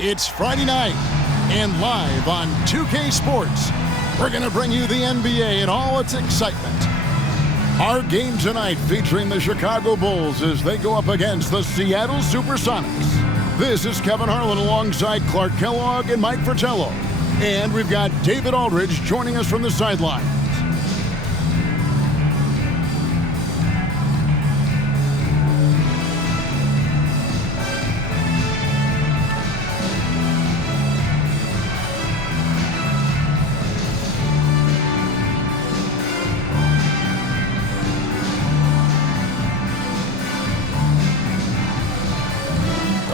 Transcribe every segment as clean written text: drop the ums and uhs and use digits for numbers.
It's Friday night, and live on 2K Sports, we're going to bring you the NBA and all its excitement. Our game tonight featuring the Chicago Bulls as they go up against the Seattle SuperSonics. This is Kevin Harlan alongside Clark Kellogg and Mike Fratello. And we've got David Aldridge joining us from the sideline.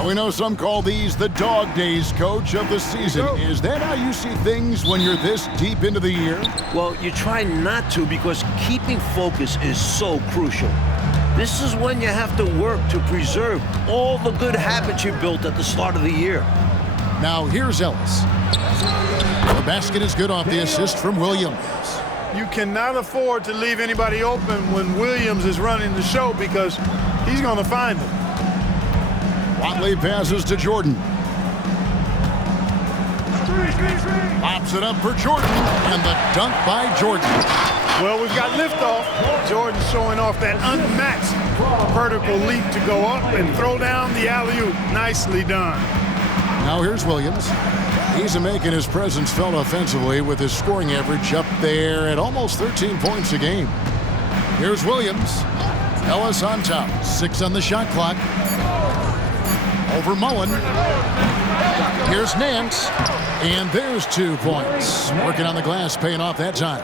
We know some call these the dog days, Coach, of the season. Is that how you see things when you're this deep into the year? Well, you try not to because keeping focus is so crucial. This is when you have to work to preserve all the good habits you built at the start of the year. Now, here's Ellis. The basket is good off the assist from Williams. You cannot afford to leave anybody open when Williams is running the show because he's going to find them. Watley passes to Jordan. Pops it up for Jordan, and the dunk by Jordan. Well, we've got liftoff. Jordan showing off that unmatched vertical leap to go up and throw down the alley-oop. Nicely done. Now here's Williams. He's making his presence felt offensively with his scoring average up there at almost 13 points a game. Here's Williams. Ellis on top. 6 on the shot clock. Over Mullen. Here's Nance. And there's 2 points. Working on the glass, paying off that time.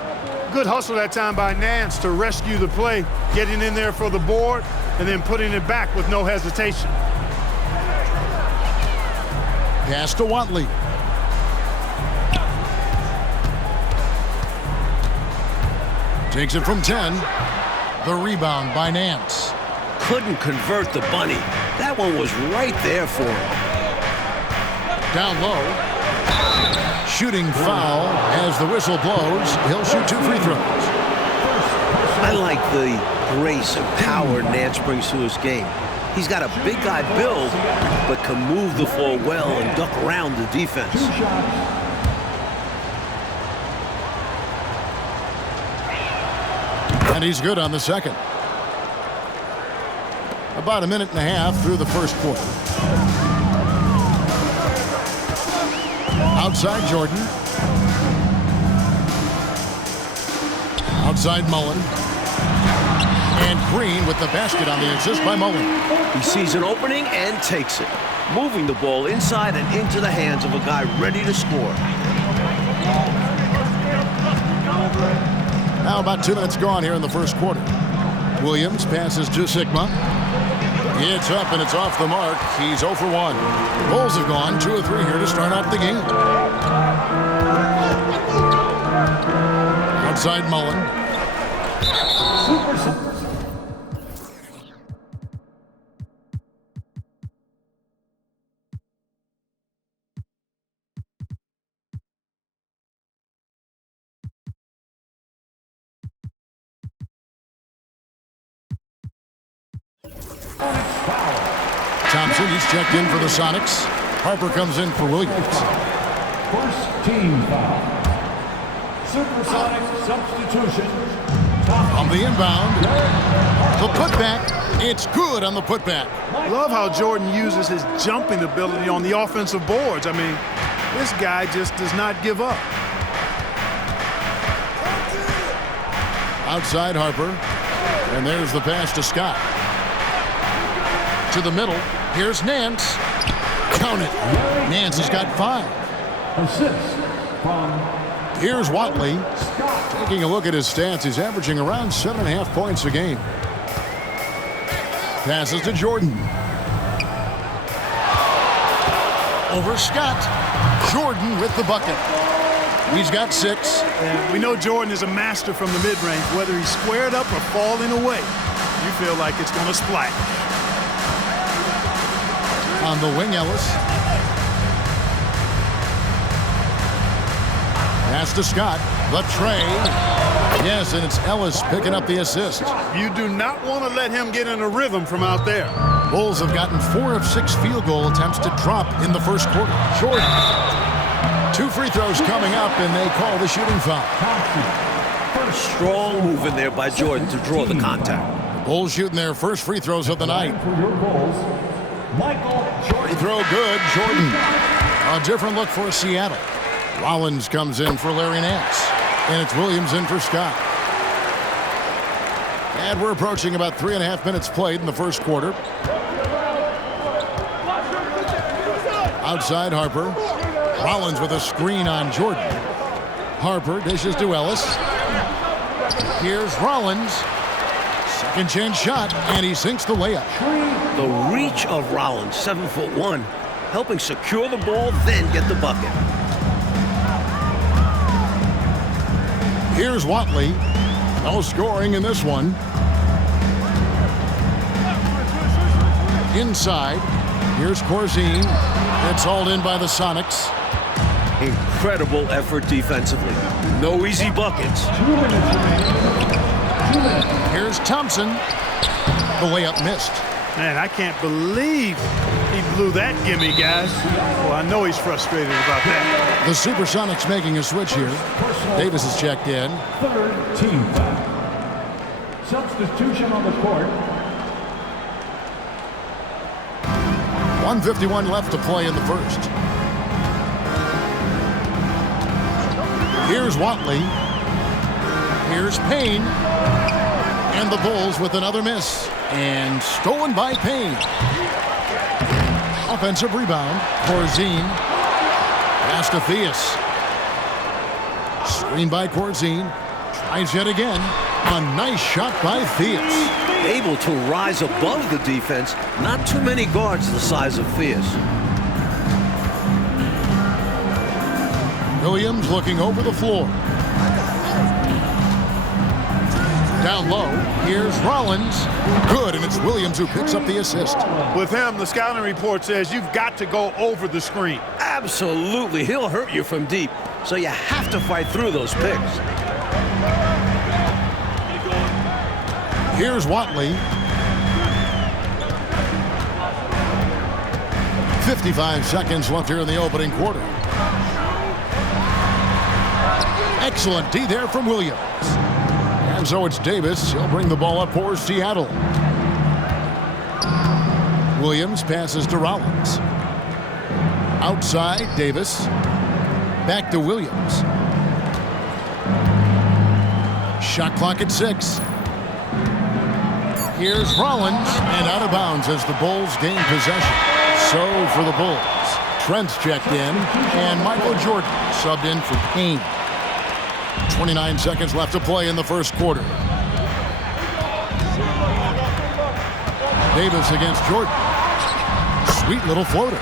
Good hustle that time by Nance to rescue the play, getting in there for the board, and then putting it back with no hesitation. Pass to Watley. Takes it from 10. The rebound by Nance. Couldn't convert the bunny. That one was right there for him. Down low. Shooting foul as the whistle blows. He'll shoot 2 free throws. I like the grace and power Nance brings to his game. He's got a big guy build, but can move the floor well and duck around the defense. And he's good on the second. About a minute and a half through the first quarter. Outside Jordan. Outside Mullen. And Green with the basket on the assist by Mullen. He sees an opening and takes it, moving the ball inside and into the hands of a guy ready to score. Now about 2 minutes gone here in the first quarter. Williams passes to Sigma. It's up and it's off the mark. He's 0 for 1. Bulls have gone 2 of 3 here to start out the game. Outside Mullen. Thompson, he's checked in for the Sonics. Harper comes in for Williams. First team foul. SuperSonics substitution. On the inbound. The putback. It's good on the putback. Love how Jordan uses his jumping ability on the offensive boards. I mean, this guy just does not give up. Outside Harper. And there's the pass to Scott. To the middle. Here's Nance. Count it. Nance has got 5. Assist from Here's Watley. Taking a look at his stats, he's averaging around 7.5 points a game. Passes to Jordan. Over Scott. Jordan with the bucket. He's got 6. And we know Jordan is a master from the mid-range. Whether he's squared up or falling away, you feel like it's going to splash. On the wing, Ellis. Pass to Scott. The tray. Yes, and it's Ellis picking up the assist. You do not want to let him get in a rhythm from out there. Bulls have gotten 4 of 6 field goal attempts to drop in the first quarter. Jordan. 2 free throws coming up, and they call the shooting foul. Strong move in there by Jordan to draw the contact. Bulls shooting their first free throws of the night. For your Bulls, Michael Jordan. Free throw good, Jordan. A different look for Seattle. Rollins comes in for Larry Nance. And it's Williams in for Scott. And we're approaching about 3.5 minutes played in the first quarter. Outside Harper. Rollins with a screen on Jordan. Harper dishes to Ellis. Here's Rollins. Second chance shot, and he sinks the layup. The reach of Rollins, 7'1", helping secure the ball, then get the bucket. Here's Watley. No scoring in this one. Inside. Here's Corzine. It's hauled in by the Sonics. Incredible effort defensively. No easy buckets. 2 minutes remaining. Here's Thompson. The layup missed. Man, I can't believe he blew that gimme, guys. Well, I know he's frustrated about that. The SuperSonics making a switch here. Davis is checked in. 3rd team foul. Substitution on the court. 1:51 left to play in the first. Here's Watley. Here's Payne. And the Bulls with another miss. And stolen by Payne. Offensive rebound. Corzine. Pass to Theus. Screen by Corzine. Tries yet again. A nice shot by Theus. Able to rise above the defense. Not too many guards the size of Theus. Williams looking over the floor. Down low, here's Rollins. Good, and it's Williams who picks up the assist. With him, the scouting report says you've got to go over the screen. Absolutely. He'll hurt you from deep. So you have to fight through those picks. Here's Watley. 55 seconds left here in the opening quarter. Excellent D there from Williams. And so it's Davis. He'll bring the ball up for Seattle. Williams passes to Rollins. Outside, Davis. Back to Williams. Shot clock at 6. Here's Rollins, and out of bounds as the Bulls gain possession. So for the Bulls, Trent's checked in, and Michael Jordan subbed in for Payne. 29 seconds left to play in the first quarter. Davis against Jordan. Sweet little floater.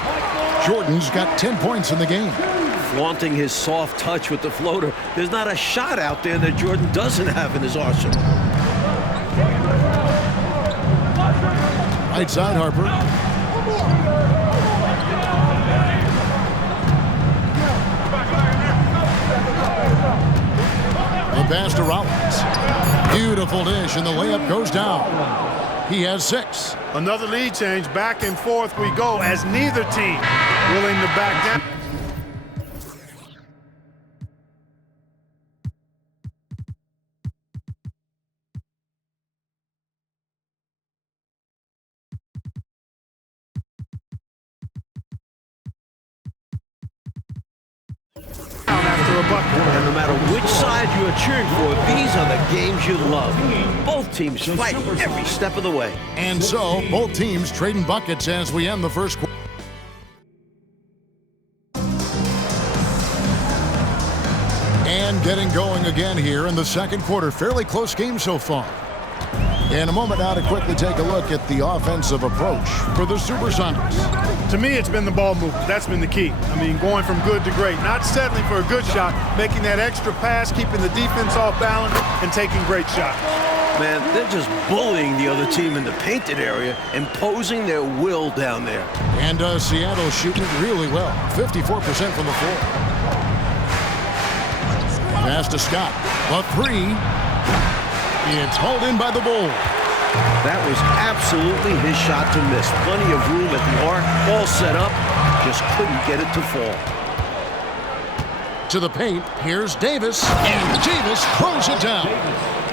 Jordan's got 10 points in the game. Flaunting his soft touch with the floater. There's not a shot out there that Jordan doesn't have in his arsenal. Right side, Harper. The pass to Rollins. Beautiful dish, and the layup goes down. He has 6. Another lead change. Back and forth we go as neither team willing to back down. And no matter which side you are cheering for, these are the games you love. Both teams fight every step of the way. And so, both teams trading buckets as we end the first quarter. And getting going again here in the second quarter. Fairly close game so far. In a moment now to quickly take a look at the offensive approach for the SuperSonics. To me, it's been the ball movement. That's been the key. I mean, going from good to great. Not settling for a good shot, making that extra pass, keeping the defense off balance, and taking great shots. Man, they're just bullying the other team in the painted area, imposing their will down there. And Seattle shooting it really well. 54% from the floor. Pass to Scott. A 3. It's hauled in by the Bulls. That was absolutely his shot to miss. Plenty of room at the arc, all set up, just couldn't get it to fall. To the paint, here's Davis, and Davis throws it down.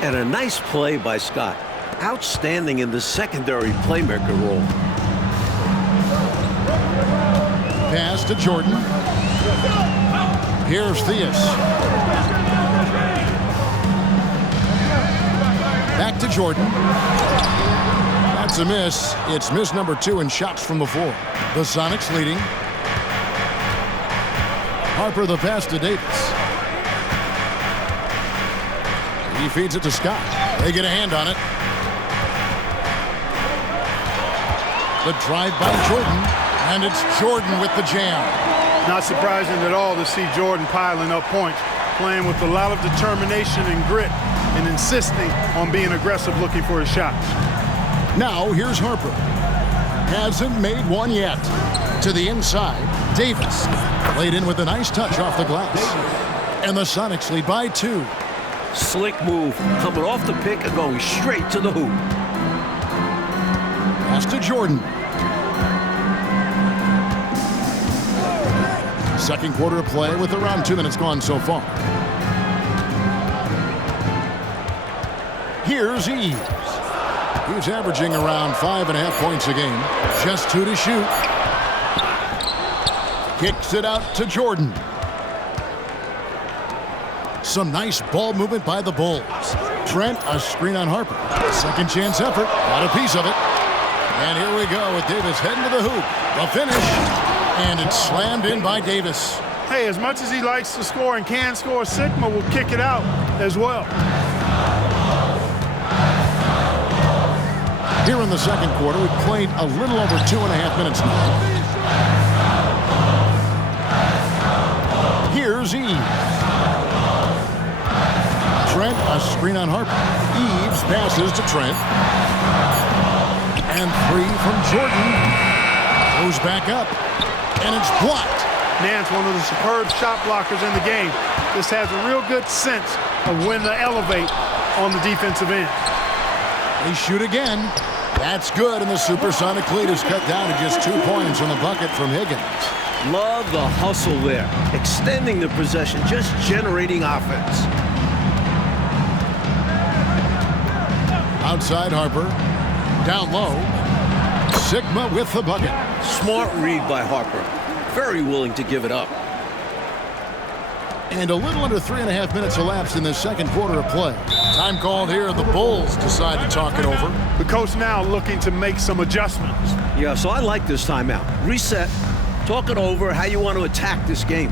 And a nice play by Scott. Outstanding in the secondary playmaker role. Pass to Jordan. Here's Theus. Back to Jordan. That's a miss. It's miss number 2 in shots from the floor. The Sonics leading. Harper the pass to Davis. He feeds it to Scott. They get a hand on it. The drive by Jordan, and it's Jordan with the jam. Not surprising at all to see Jordan piling up points, playing with a lot of determination and grit, and insisting on being aggressive looking for his shots. Now here's Harper. Hasn't made one yet. To the inside, Davis. Laid in with a nice touch off the glass. And the Sonics lead by 2. Slick move, coming off the pick and going straight to the hoop. Pass to Jordan. Second quarter of play with around 2 minutes gone so far. Here's Eves. He's averaging around 5.5 points a game. Just 2 to shoot. Kicks it out to Jordan. Some nice ball movement by the Bulls. Trent, a screen on Harper. Second chance effort. Got a piece of it. And here we go with Davis heading to the hoop. The finish. And it's slammed in by Davis. Hey, as much as he likes to score and can score, Sigma will kick it out as well. Here in the second quarter, we've played a little over 2.5 minutes now. Here's Eves. Trent, a screen on Harper. Eves passes to Trent. And 3 from Jordan. Goes back up. And it's blocked. Nance, one of the superb shot blockers in the game. This has a real good sense of when to elevate on the defensive end. They shoot again. That's good, and the Supersonic lead is cut down to just 2 points on the bucket from Higgins. Love the hustle there. Extending the possession, just generating offense. Outside Harper. Down low. Sigma with the bucket. Smart read by Harper. Very willing to give it up. And a little under 3.5 minutes elapsed in the second quarter of play. Time called here. The Bulls decide to talk it over. The coach now looking to make some adjustments. Yeah, so I like this timeout. Reset, talk it over, how you want to attack this game.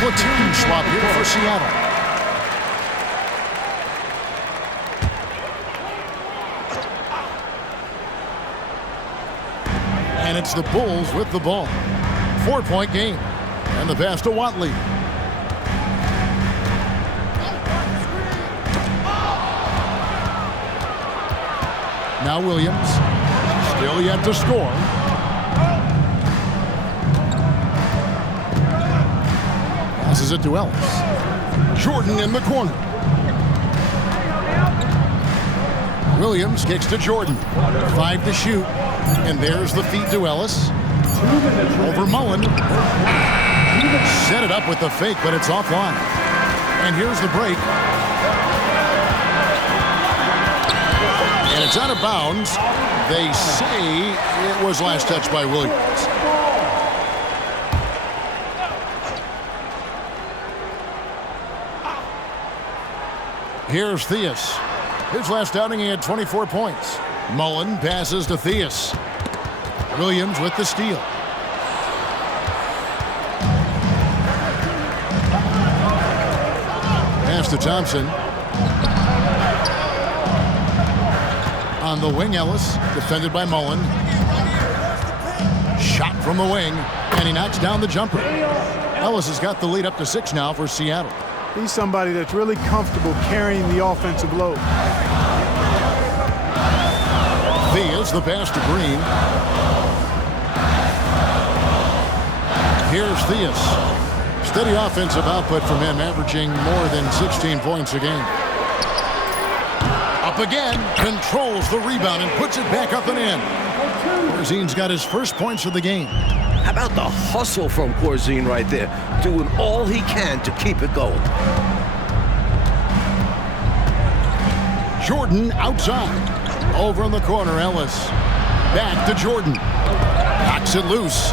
Platoon swap here for Seattle. And it's the Bulls with the ball. 4-point game. And the pass to Watley. Now Williams. Still yet to score. Passes it to Ellis. Jordan in the corner. Williams kicks to Jordan. 5 to shoot. And there's the feed to Ellis. Over Mullen. Set it up with the fake, but it's offline. And here's the break. And it's out of bounds. They say it was last touched by Williams. Here's Theus. His last outing, he had 24 points. Mullen passes to Theus. Williams with the steal. Pass to Thompson. On the wing, Ellis, defended by Mullen. Shot from the wing, and he knocks down the jumper. Ellis has got the lead up to 6 now for Seattle. He's somebody that's really comfortable carrying the offensive load. Thea's the pass to Green. Here's Theus. Steady offensive output from him, averaging more than 16 points a game. Up again, controls the rebound and puts it back up and in. Corzine's got his first points of the game. How about the hustle from Corzine right there, doing all he can to keep it going. Jordan outside. Over in the corner, Ellis. Back to Jordan. Knocks it loose.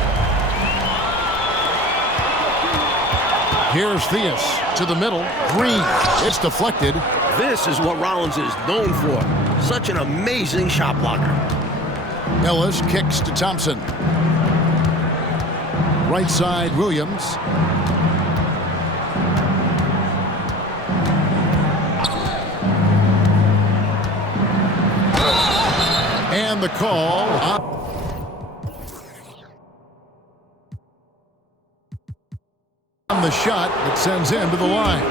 Here's Theus to the middle. Green. It's deflected. This is what Rollins is known for. Such an amazing shot blocker. Ellis kicks to Thompson. Right side, Williams. And the call on the shot that sends him to the line.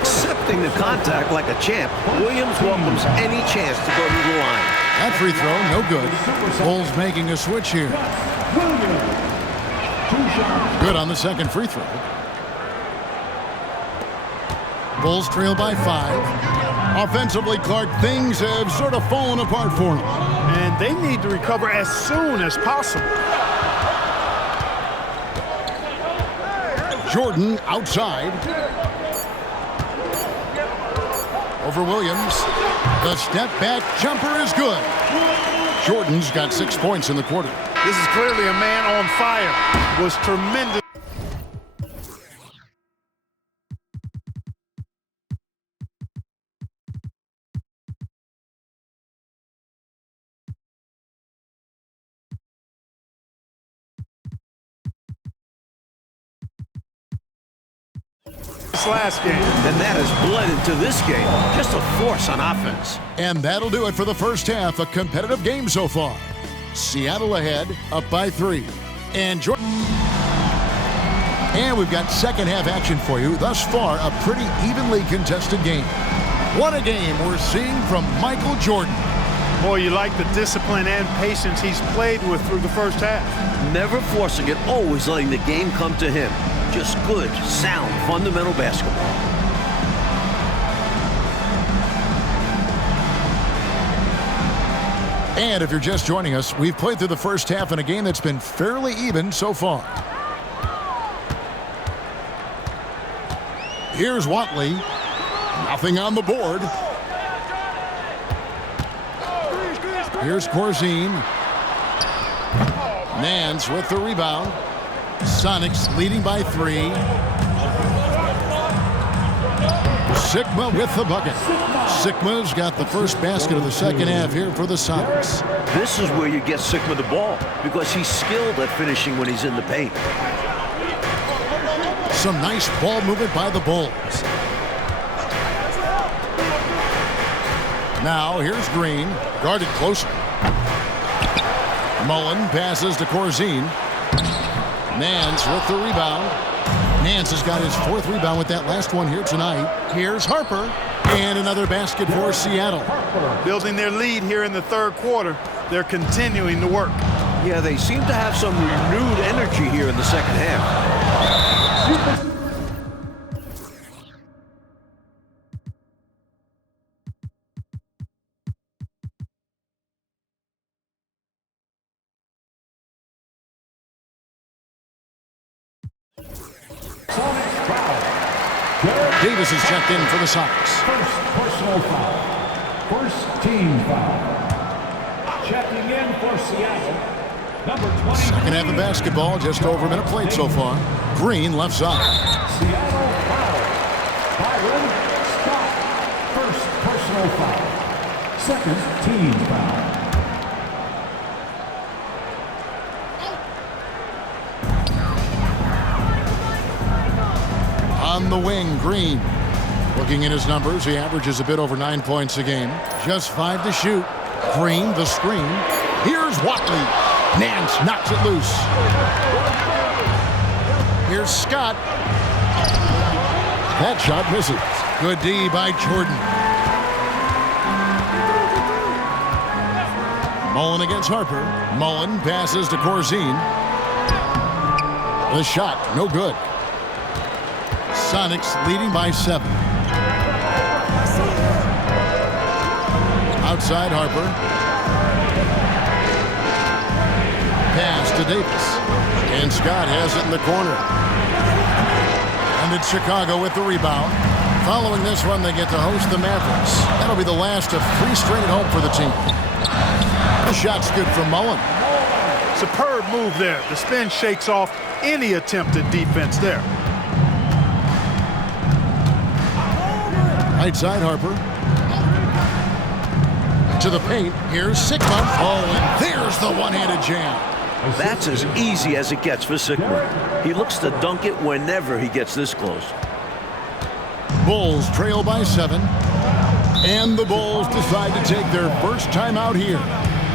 Accepting the contact like a champ, Williams welcomes any chance to go to the line. That free throw, no good. Bulls making a switch here. Good on the second free throw. Bulls trail by 5. Offensively, Clark, things have sort of fallen apart for them. And they need to recover as soon as possible. Jordan outside. Over Williams. The step back jumper is good. Jordan's got 6 points in the quarter. This is clearly a man on fire. Was tremendous. This last game. And that has bled into this game. Just a force on offense. And that'll do it for the first half. A competitive game so far. Seattle ahead, up by 3. And Jordan. And we've got second half action for you. Thus far, a pretty evenly contested game. What a game we're seeing from Michael Jordan. Boy, you like the discipline and patience he's played with through the first half. Never forcing it, always letting the game come to him. Just good, sound, fundamental basketball. And if you're just joining us, we've played through the first half in a game that's been fairly even so far. Here's Watley. Nothing on the board. Here's Corzine. Nance with the rebound. Sonics leading by 3. Sigma with the bucket. Sigma's got the first basket of the second half here for the Sonics. This is where you get Sigma the ball because he's skilled at finishing when he's in the paint. Some nice ball movement by the Bulls. Now here's Green, guarded closer. Mullen passes to Corzine. Nance with the rebound. Nance has got his 4th rebound with that last one here tonight. Here's Harper, and another basket for Seattle. Building their lead here in the third quarter. They're continuing to work. Yeah, they seem to have some renewed energy here in the second half. Davis is checked in for the Sonics. First personal foul. First team foul. Checking in for Seattle, number 20. Second half of basketball, just over a minute played so far. Green left side. Seattle foul. Byron Scott. First personal foul. Second team foul. On the wing, Green. Looking at his numbers, he averages a bit over 9 points a game. Just 5 to shoot. Green, the screen. Here's Watley. Nance knocks it loose. Here's Scott. That shot misses. Good D by Jordan. Mullen against Harper. Mullen passes to Corzine. The shot, no good. Sonics leading by 7. Outside Harper. Pass to Davis. And Scott has it in the corner. And it's Chicago with the rebound. Following this one, they get to host the Mavericks. That'll be the last of 3 straight at home for the team. The shot's good for Mullen. Superb move there. The spin shakes off any attempted defense there. Right side Harper. To the paint. Here's Sigma. Oh, and there's the one-handed jam. That's as easy as it gets for Sigma. He looks to dunk it whenever he gets this close. Bulls trail by 7. And the Bulls decide to take their first time out here.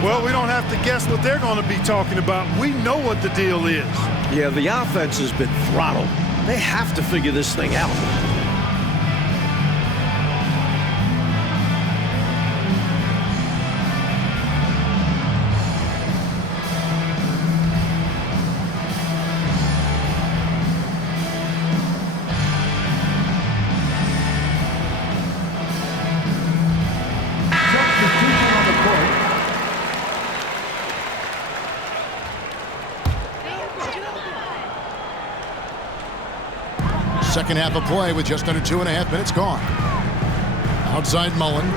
Well, we don't have to guess what they're going to be talking about. We know what the deal is. Yeah, the offense has been throttled. They have to figure this thing out. Second half of play with just under 2.5 minutes gone. Outside Mullen.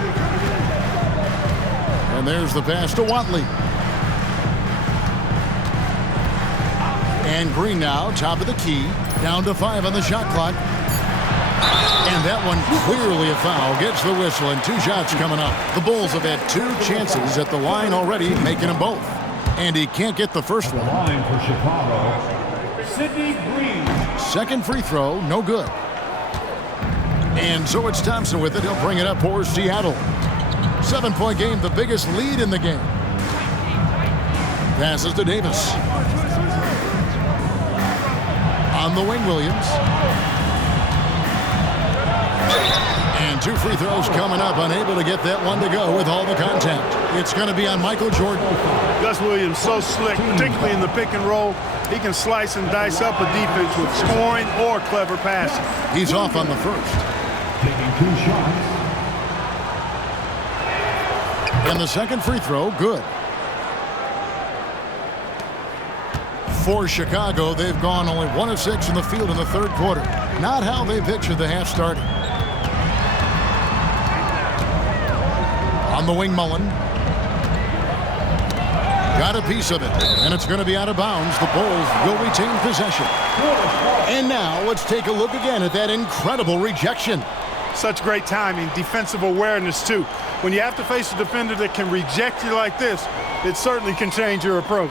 And there's the pass to Watley. And Green now, top of the key. Down to 5 on the shot clock. And that one clearly a foul. Gets the whistle and 2 shots coming up. The Bulls have had 2 chances at the line already, making them both. And he can't get the first one. Line for Chicago, Sidney Green. Second free throw, no good. And so it's Thompson with it. He'll bring it up for Seattle. 7-point game, the biggest lead in the game. Passes to Davis. On the wing, Williams. And 2 free throws coming up, unable to get that one to go with all the contact. It's going to be on Michael Jordan. Gus Williams so slick, particularly in the pick and roll. He can slice and dice up a defense with scoring or clever passing. He's off on the first. Taking 2 shots. And the second free throw, good. For Chicago, they've gone only 1 of 6 in the field in the third quarter. Not how they pictured the half starting. On the wing, Mullen. Got a piece of it, and it's going to be out of bounds. The Bulls will retain possession. And now let's take a look again at that incredible rejection. Such great timing, defensive awareness too. When you have to face a defender that can reject you like this, it certainly can change your approach.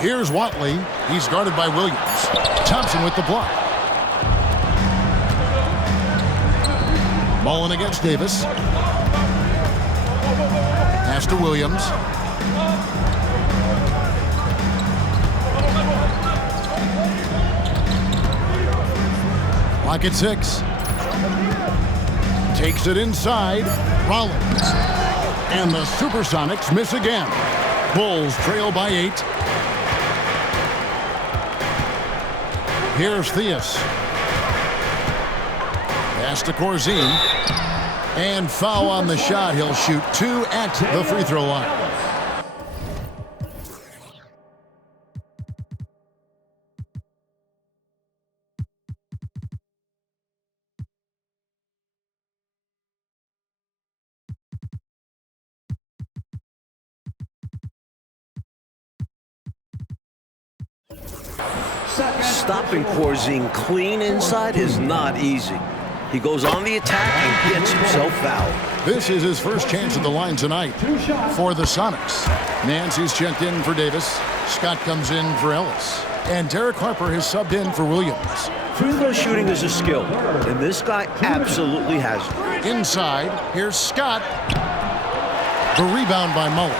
Here's Watley. He's guarded by Williams. Thompson with the block. Mullen against Davis. Pass to Williams. Clock at 6. Takes it inside. Rollins. And the SuperSonics miss again. Bulls trail by 8. Here's Theus. Pass to Corzine. And foul on the shot. He'll shoot 2 at the free throw line. Stopping Corzine clean inside is not easy. He goes on the attack and gets himself fouled. This is his first chance at the line tonight for the Sonics. Nancy's checked in for Davis. Scott comes in for Ellis. And Derek Harper has subbed in for Williams. Free throw shooting is a skill, and this guy absolutely has it. Inside, here's Scott. The rebound by Mullen.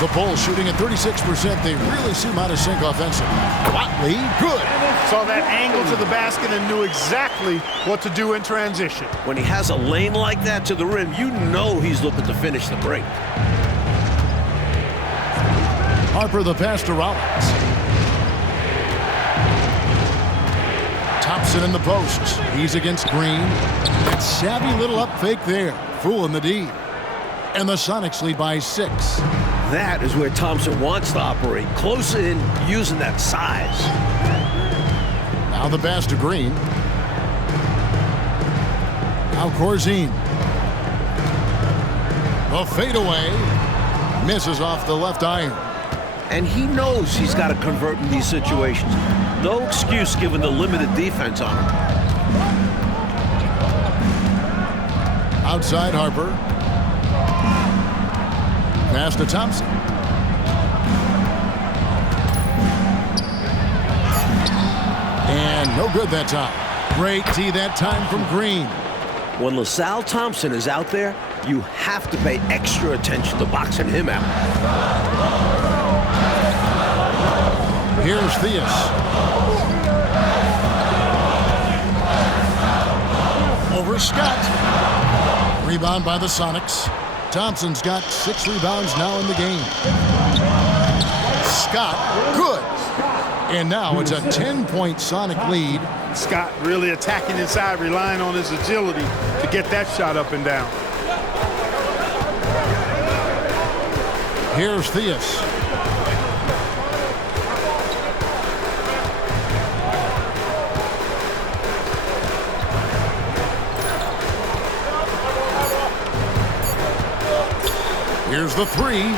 The Bulls shooting at 36%. They really seem out of sync offensively. Watley, good. Saw that angle to the basket and knew exactly what to do in transition. When he has a lane like that to the rim, you know he's looking to finish the break. Harper the pass to Rollins. Thompson in the posts. He's against Green. That savvy little up fake there. Fooling the D. And the Sonics lead by 6. That is where Thompson wants to operate. Close in, using that size. Now the pass to Green. Now Corzine. The fadeaway. Misses off the left iron. And he knows he's got to convert in these situations. No excuse given the limited defense on him. Outside Harper. Pass to Thompson. And no good that time. Great D that time from Green. When LaSalle Thompson is out there, you have to pay extra attention to boxing him out. Here's Theus. Over Scott. Rebound by the Sonics. Thompson's got 6 rebounds now in the game. Scott, good. And now it's a 10-point Sonic lead. Scott really attacking inside, relying on his agility to get that shot up and down. Here's Theus. Here's the 3.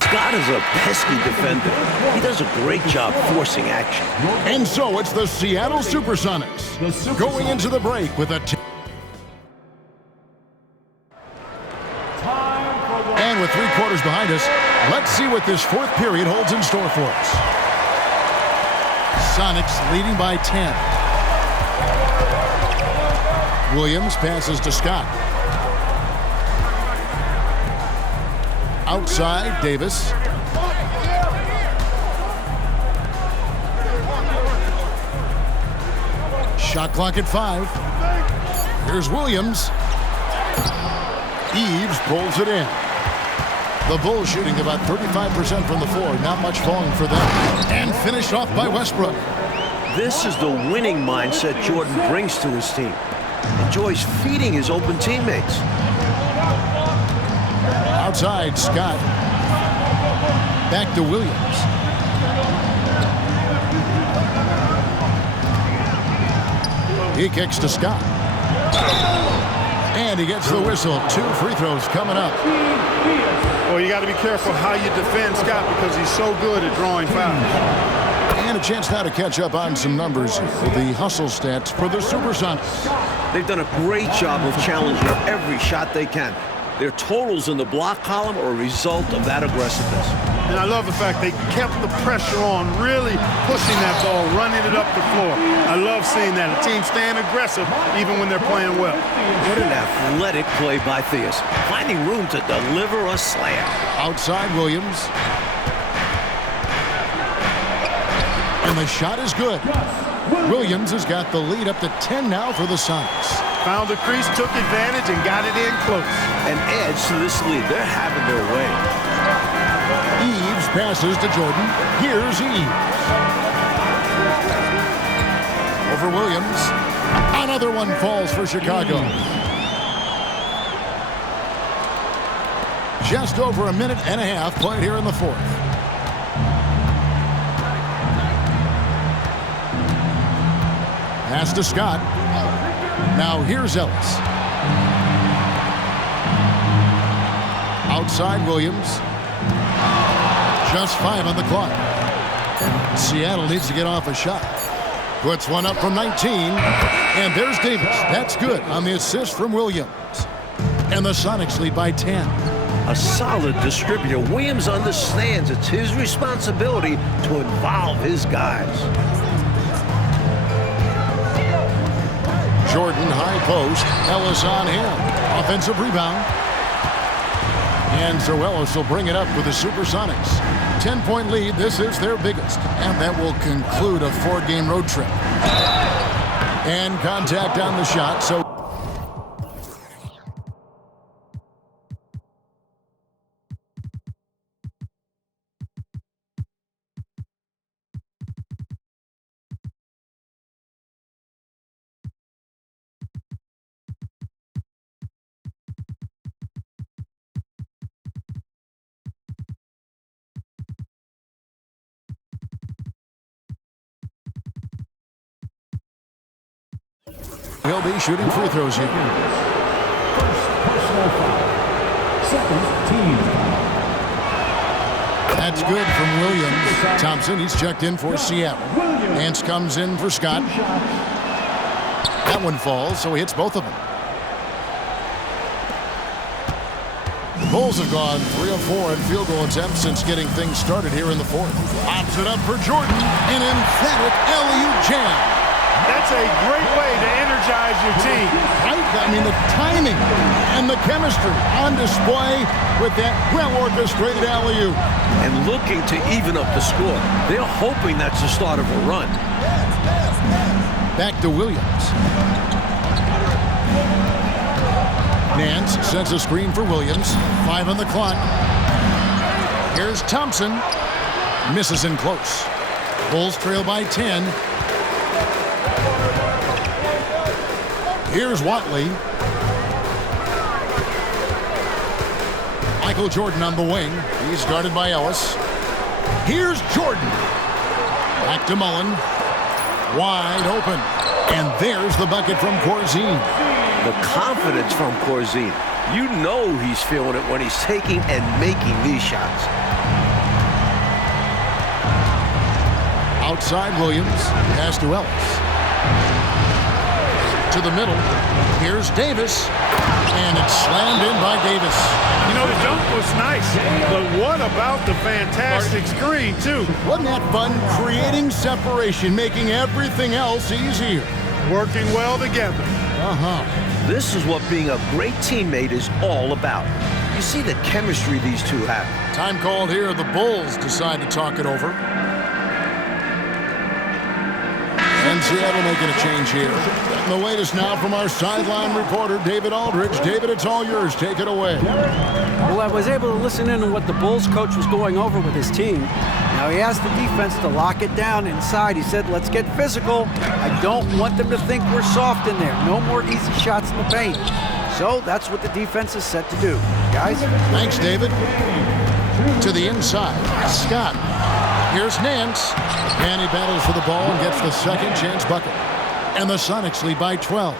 Scott is a pesky defender. He does a great job forcing action. And so it's the Seattle SuperSonics going into the break with a and with 3 quarters behind us, let's see what this 4th period holds in store for us. Sonics leading by 10. Williams passes to Scott. Outside, Davis. Shot clock at 5. Here's Williams. Eves pulls it in. The Bulls shooting about 35% from the floor. Not much falling for them. And finished off by Westbrook. This is the winning mindset Jordan brings to his team. Enjoys feeding his open teammates. Outside, Scott. Back to Williams. He kicks to Scott. And he gets the whistle. 2 free throws coming up. Well, you got to be careful how you defend Scott because he's so good at drawing fouls. And a chance now to catch up on some numbers for the hustle stats for the SuperSonics. They've done a great job of challenging every shot they can. Their totals in the block column are a result of that aggressiveness. And I love the fact they kept the pressure on, really pushing that ball, running it up the floor. I love seeing that. A team staying aggressive even when they're playing well. What an athletic play by Theus, finding room to deliver a slam. Outside Williams. And the shot is good. Williams has got the lead up to 10 now for the Sonics. Found the crease, took advantage, and got it in close. And adds to this lead. They're having their way. Eves passes to Jordan. Here's Eves. Over Williams. Another one falls for Chicago. Just over a minute and a half played here in the 4th. Pass to Scott. Now here's Ellis. Outside Williams. Just 5 on the clock. Seattle needs to get off a shot. Puts one up from 19. And there's Davis. That's good on the assist from Williams. And the Sonics lead by 10. A solid distributor. Williams understands it's his responsibility to involve his guys. Jordan, high post. Ellis on him. Offensive rebound. And so Ellis will bring it up with the SuperSonics. 10-point lead. This is their biggest. And that will conclude a 4-game road trip. And contact on the shot. So he'll be shooting free throws here. First personal foul. Second team foul. That's good from Williams. Thompson, he's checked in for Seattle. Nance comes in for Scott. That one falls, so he hits both of them. The Bulls have gone 3 of 4 in field goal attempts since getting things started here in the fourth. Pops it up for Jordan. An emphatic alley-oop jam. That's a great way to energize your team. Right? I mean, the timing and the chemistry on display with that well-orchestrated alley-oop. And looking to even up the score. They're hoping that's the start of a run. Back to Williams. Nance sets a screen for Williams. 5 on the clock. Here's Thompson. Misses in close. Bulls trail by 10. Here's Watley. Michael Jordan on the wing. He's guarded by Ellis. Here's Jordan. Back to Mullen. Wide open. And there's the bucket from Corzine. The confidence from Corzine. You know he's feeling it when he's taking and making these shots. Outside Williams. Pass to Ellis. To the middle. Here's Davis. And it's slammed in by Davis. You know, the dunk was nice, but what about the fantastic screen, too? Wasn't that fun? Creating separation, making everything else easier. Working well together. This is what being a great teammate is all about. You see the chemistry these two have. Time called here. The Bulls decide to talk it over. And Seattle making a change here. And the latest now from our sideline reporter, David Aldridge. David, it's all yours. Take it away. Well, I was able to listen in on what the Bulls coach was going over with his team. Now, he asked the defense to lock it down inside. He said, let's get physical. I don't want them to think we're soft in there. No more easy shots in the paint. So that's what the defense is set to do. Guys? Thanks, David. To the inside. Scott. Here's Nance. And he battles for the ball and gets the second chance bucket. And the Sonics lead by 12.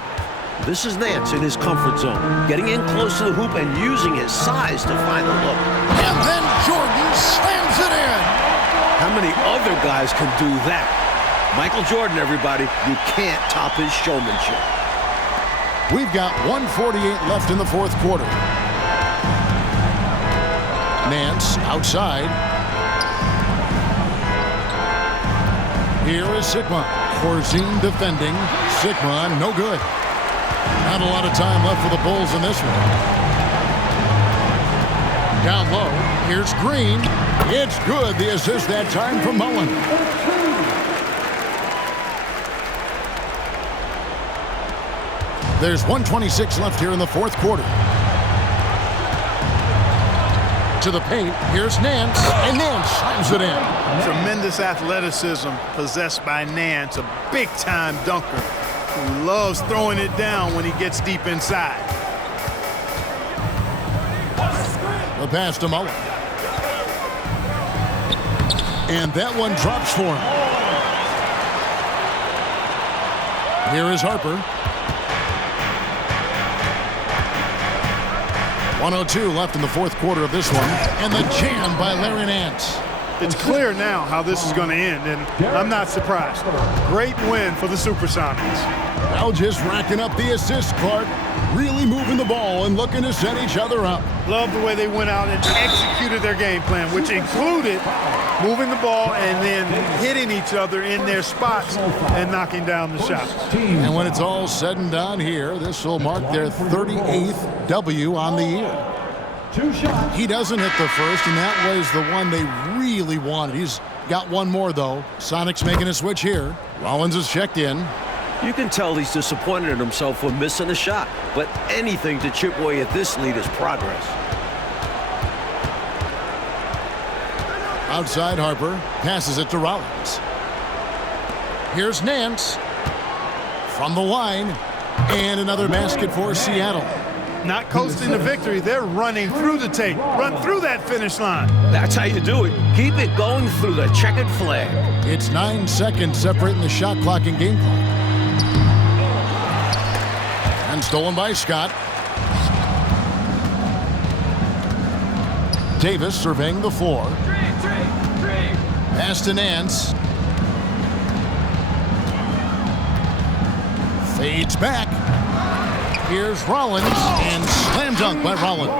This is Nance in his comfort zone, getting in close to the hoop and using his size to find the look. And then Jordan slams it in. How many other guys can do that? Michael Jordan, everybody. You can't top his showmanship. We've got 1:48 left in the fourth quarter. Nance outside. Here is Sigma. Corzine defending. Sigma, no good. Not a lot of time left for the Bulls in this one. Down low. Here's Green. It's good. The assist that time from Mullen. There's 1:26 left here in the fourth quarter. To the paint. Here's Nance. And Nance slams it in. Tremendous athleticism possessed by Nance, a big-time dunker who loves throwing it down when he gets deep inside. The pass to Mullen. And that one drops for him. Here is Harper. 1:02 left in the fourth quarter of this one. And the jam by Larry Nance. It's clear now how this is going to end, and I'm not surprised. Great win for the SuperSonics. Now just racking up the assists, Clark. Really moving the ball and looking to set each other up. Love the way they went out and executed their game plan, which included moving the ball and then hitting each other in their spots and knocking down the shots. And when it's all said and done here, this will mark their 38th W on the year. He doesn't hit the first, and that was the one they really wanted. He's got one more, though. Sonics making a switch here. Rollins is checked in. You can tell he's disappointed in himself for missing a shot, but anything to chip away at this lead is progress. Outside Harper, passes it to Rollins. Here's Nance from the line, and another basket for Seattle. Not coasting to victory, they're running through the tape. Run through that finish line. That's how you do it. Keep it going through the checkered flag. It's 9 seconds separating the shot clock and game clock. And stolen by Scott. Davis surveying the floor. Pass to Nance. Fades back. Here's Rollins, and slam dunk by Rollins.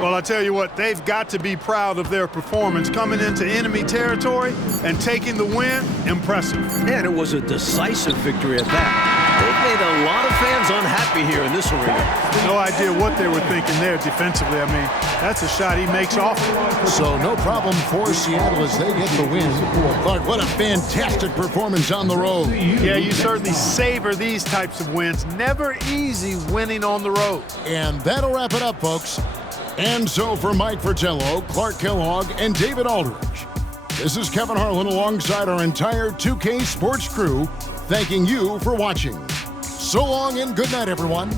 Well, I tell you what, they've got to be proud of their performance coming into enemy territory and taking the win. Impressive. And it was a decisive victory at that. They've made a lot of fans unhappy here in this arena. No idea what they were thinking there defensively. I mean, that's a shot he makes off. So no problem for Seattle as they get the win. Clark, what a fantastic performance on the road. Yeah, you certainly savor these types of wins. Never easy winning on the road. And that'll wrap it up, folks. And so for Mike Fratello, Clark Kellogg, and David Aldridge, this is Kevin Harlan alongside our entire 2K Sports crew, thanking you for watching. So long and good night, everyone.